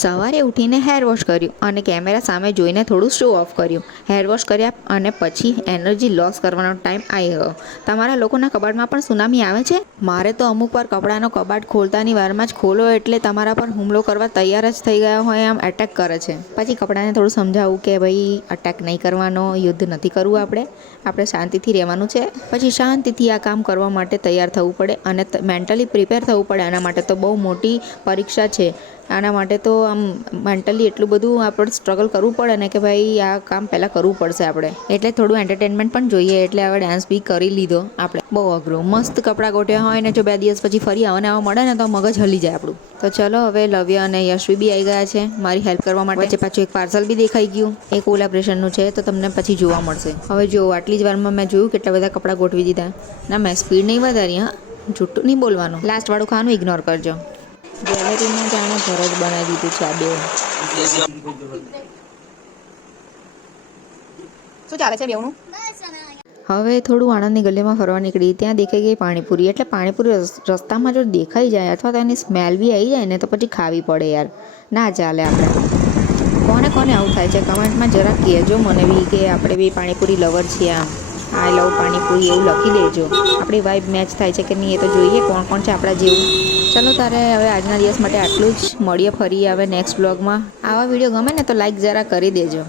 સવારે ઉઠીને hair wash કર્યું અને કેમેરા સામે જોઈને થોડું શો ઓફ કર્યું. હેર વોશ કર્યા અને પછી એનર્જી લોસ કરવાનો ટાઈમ આવી ગયો. તમારા લોકોના કબાટમાં પણ સુનામી આવે છે? મારે તો અમુક વાર કપડાનો કબાટ ખોલતાની વારમાં જ ખોલો એટલે તમારા પર હુમલો કરવા તૈયાર જ થઈ ગયા હોય આમ એટેક કરે છે. પછી કપડાને થોડું સમજાવું કે ભાઈ અટેક નહીં કરવાનો, યુદ્ધ નથી કરવું, આપણે શાંતિથી રહેવાનું છે. પછી શાંતિથી આ કામ કરવા માટે તૈયાર થવું પડે અને મેન્ટલી પ્રિપેર થવું પડે. આના માટે તો બહુ મોટી પરીક્ષા છે. આના માટે તો આમ મેન્ટલી એટલું બધું આપણે સ્ટ્રગલ કરવું પડે ને કે ભાઈ આ કામ પહેલાં કરવું પડશે આપણે. એટલે થોડું એન્ટરટેનમેન્ટ પણ જોઈએ એટલે હવે ડાન્સ બી કરી લીધો આપણે. બહુ અઘરું. મસ્ત કપડાં ગોઠવ્યા હોય ને જો 2 દિવસ પછી ફરી આવા મળે ને તો મગજ હલી જાય આપણું. તો ચલો હવે લવ્ય અને યશવી બી આવી ગયા છે મારી હેલ્પ કરવા માટે. વચ્ચે પાછું એક પાર્સલ બી દેખાઈ ગયું. એ કોલેબ્રેશનનું છે તો તમને પછી જોવા મળશે. હવે જો આટલી જ વારમાં મેં જોયું કેટલા બધા કપડાં ગોઠવી દીધા. ના મેં સ્પીડ નહીં વધારી, હા, જૂઠું નહીં બોલવાનું. લાસ્ટવાળું ખાવાનું ઇગ્નોર કરજો. ગેલેરીમાં જાણે ઘર જ બનાવી દીધું છે આ બે. શું ચાલે છે બેવનું? હવે થોડું આણંદની ગલીમાં ફરવા નીકળી. ત્યાં દેખાઈ ગઈ પાણીપુરી. એટલે પાણીપુરી રસ્તામાં જો દેખાઈ જાય અથવા તો એની સ્મેલ બી આવી જાય ને તો પછી ખાવી પડે યાર. ના ચાલે આપણે. કોને કોને આવું થાય છે કમેન્ટમાં જરા કહેજો મને બી કે આપણે બી પાણીપુરી લવર છીએ. આમ આઈ લવ પાણીપુરી એવું લખી દેજો. આપણી વાઇબ મેચ થાય છે કે નહીં એ તો જોઈએ કોણ કોણ છે આપણા જેવું. ચલો તારે હવે આજના દિવસ માટે આટલું જ. મળીએ ફરી હવે નેક્સ્ટ બ્લોગમાં. આવા વિડીયો ગમે ને તો લાઈક જરા કરી દેજો.